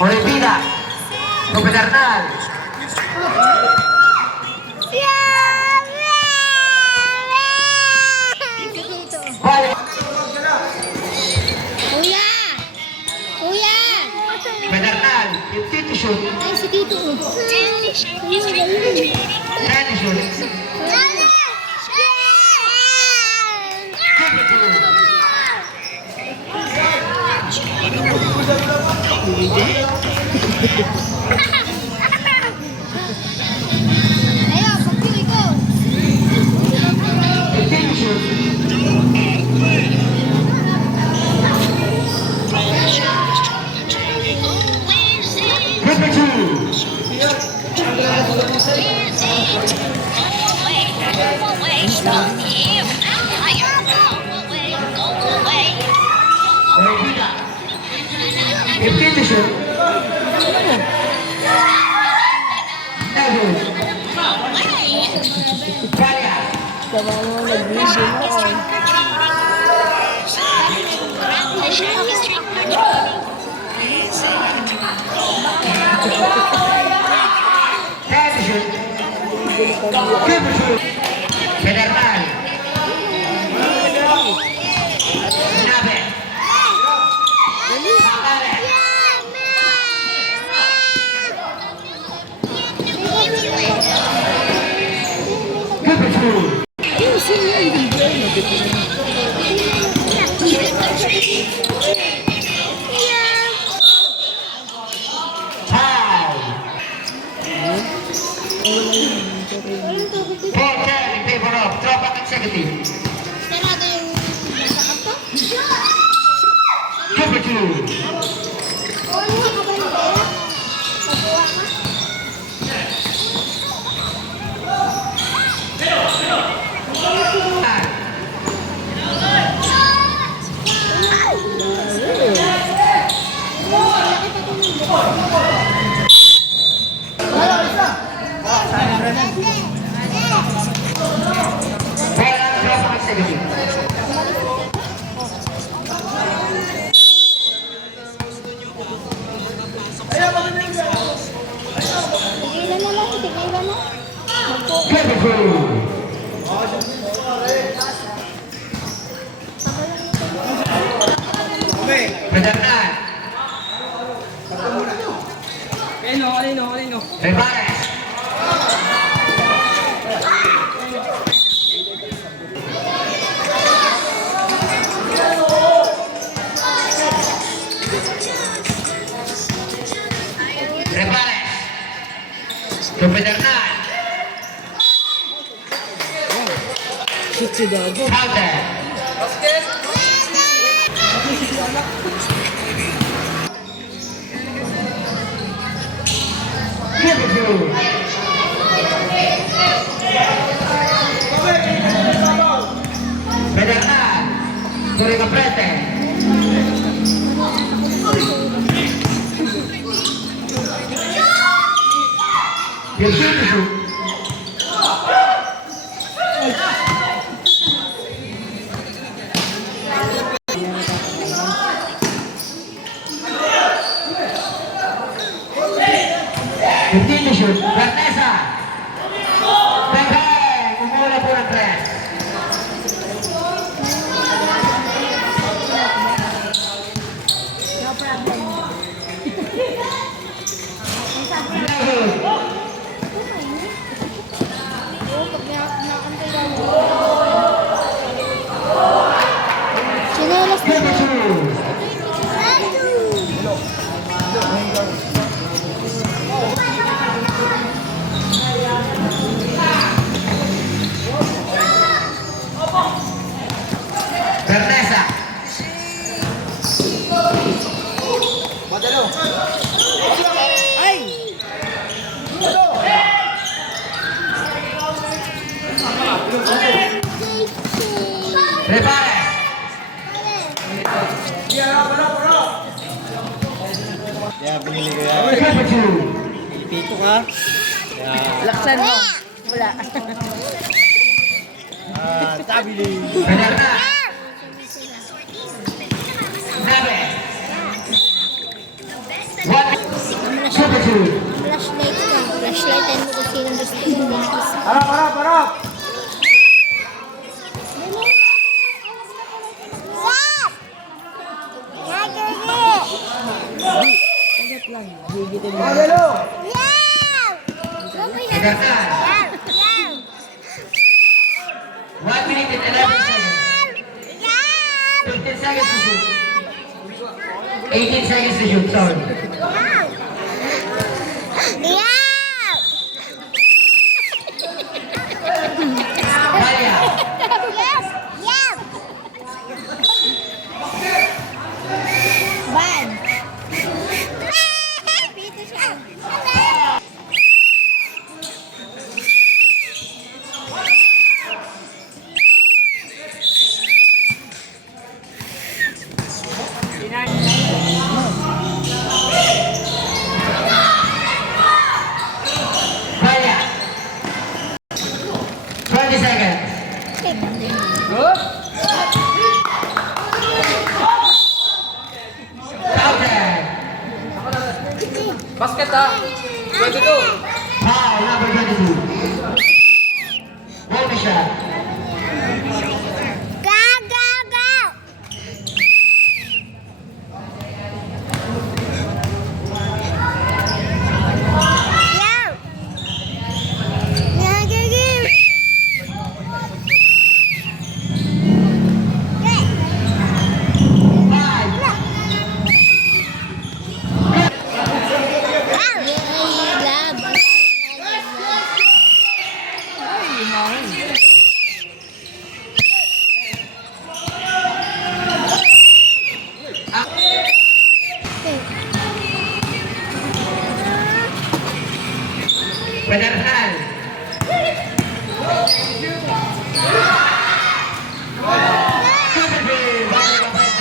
Olivina, Gobernador. Vale. Kuya! Kuya! Gobernador, 50 shoot. Ay, si Tito. Ready shoot. Ayo, pagpili ko. 50 shoot. Triple two. Olivina, 50 shoot. Edwards. Valia. Ready shoot. Triple shoot. Federal. Nabe. Mangale. Triple shoot. Foul. 4-10 in favor of Tropa Executive. Sarado yung nasa kanto? Triple two. Ano nga ka ba ng pera? Pagkuha ka? Bola Tropa Executive. Tigilan na lang, tigilan na. Triple two. Federal. Rivares. Rivares. To Federal. Counter. Triple two. Federal. Corre frente. Y el triple shoot. Continue shoot. Garnesa. Bang! Umula po ng tres. No problem. Level. Oo, pag nakakantay lang mo. Sinelas na Triple lang. two. Garnesa. Prepare. Kaya binili ko yan. Triple two. Pito ka. Kaya, Laksan mo. Wala. tabili. Federal. Nabe. lang. Higitin mo. Yaw! Pedernal. Yaw! Yaw! 1 minute and 11 seconds. Yaw! 15 seconds to shoot. 18 seconds to shoot, sorry. Yaw! Maya. Yaw! Yaw! Ban! Pito siya. Maya. 20 seconds. Counted. Basket ah! 22! Foul number 22. Hold the shot. Go, go, go! Yaw! Yaw, yaw, yaw! Five. Pedernal. Super Bill. Bago na pwede.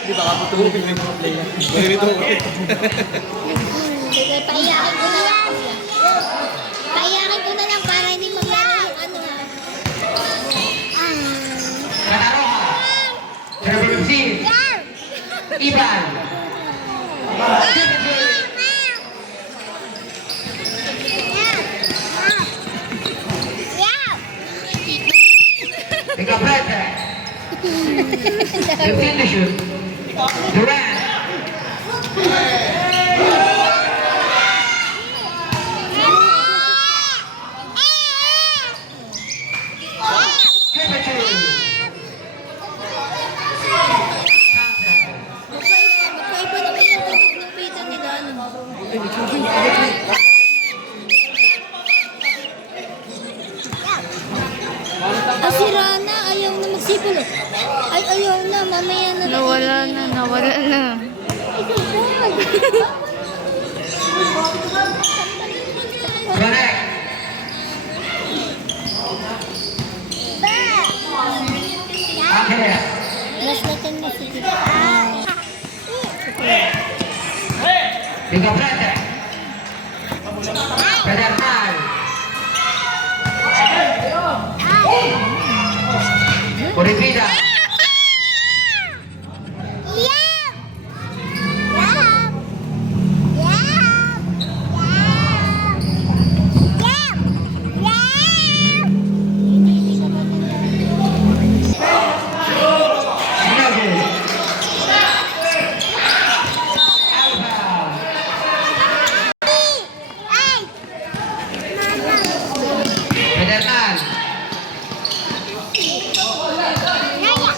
Di ba kaputulog yung mga play yan? Marito ko. Paiyakin ko na lang. Paiyakin ko na lang para hindi maglaro yung ano ha. Kanaroha. Trevor C. Yaw! Iban. Super Bill. Yaw! Ikaw pwede. 15 to shoot. Durant. Super two. Counted. Magkaiba naman yung tunog ng pita nila. Ano? Si Rana, ayaw na magsipol. Ay, ayaw na. Mamaya na. Nawala na, nawala na. Correct. Okay. Last na 10 na sige. Ikaw pwede. Pedernal. Oripida. Yaw! Yaw! Yaw! Yaw! Yaw! Snuggle. Alba. Ay! Mama! Pedernal. Naya!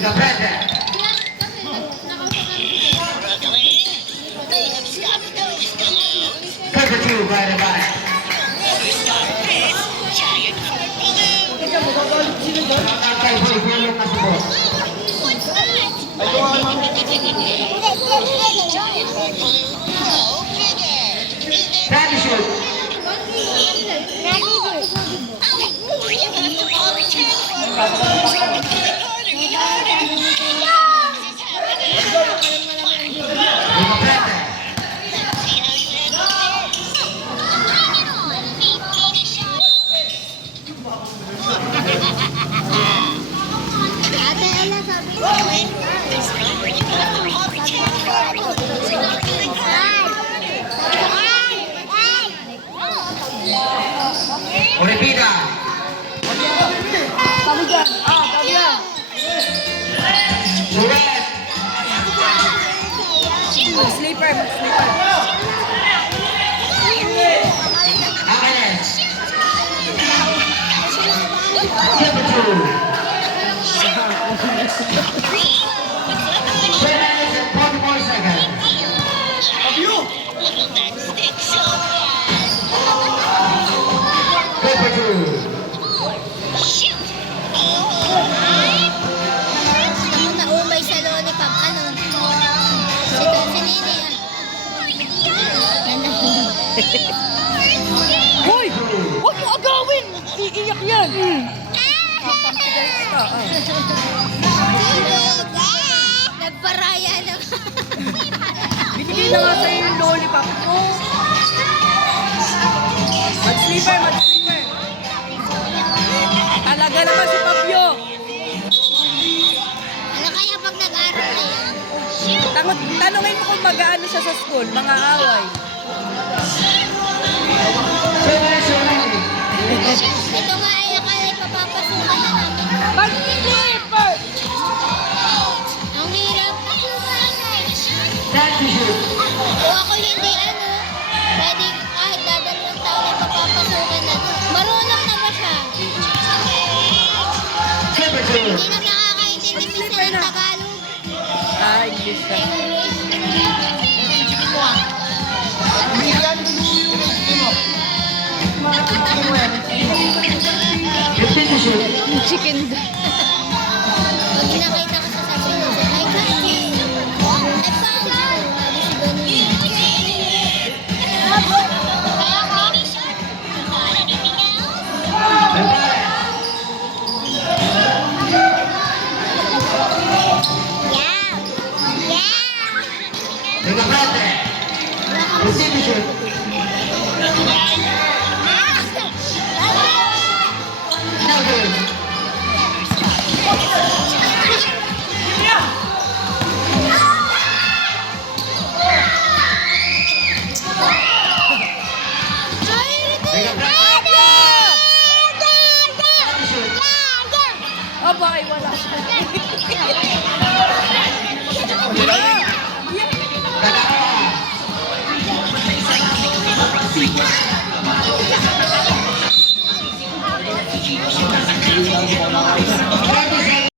Venga, prende. Cover 2, right about. Kay Bulbulong na subok. Ready shoot. Venga, prende. Ate Ella, sabi mo. Oripida. Sabi dyan. Sabi yan. Suret. Mag-sleeper, mag-sleeper. Angeles. Cover 2. 3 minutes and 44 seconds. Cover 2. Ang naumay sa lollipop, ano? Si Nini, ah. Hoy! Huwag mo agawin! Iiyak yan! Confidence ka. Nagparaya na. Bibigay na nga sa'yo yung lollipop ko. Mag-sleeper, mag-sleeper. Talaga naman si Fabio. Ano kaya pag nag-aral na yan? Tanungin mo kung mag-ano siya sa school, mga away. 2 minutes remaining. Ito nga ay akala papapasukan na natin. Mag-sleeper! Ang hirap. Time to shoot. Kung ako hindi ano, pwede kahit dadalawang taon ay papapasukan na. Marunong na ba siya? Cover 2. Hindi na nakakaintindi minsan ng Tagalog. English ka. Fifteen to shoot. Chicken. Pag nakita ko sa sabi ko, ay kasi. Ay paano? Sabi si Venga, prende. 15 to shoot. No good. Venga, prende. Aba, ay wala siya. Dalawa.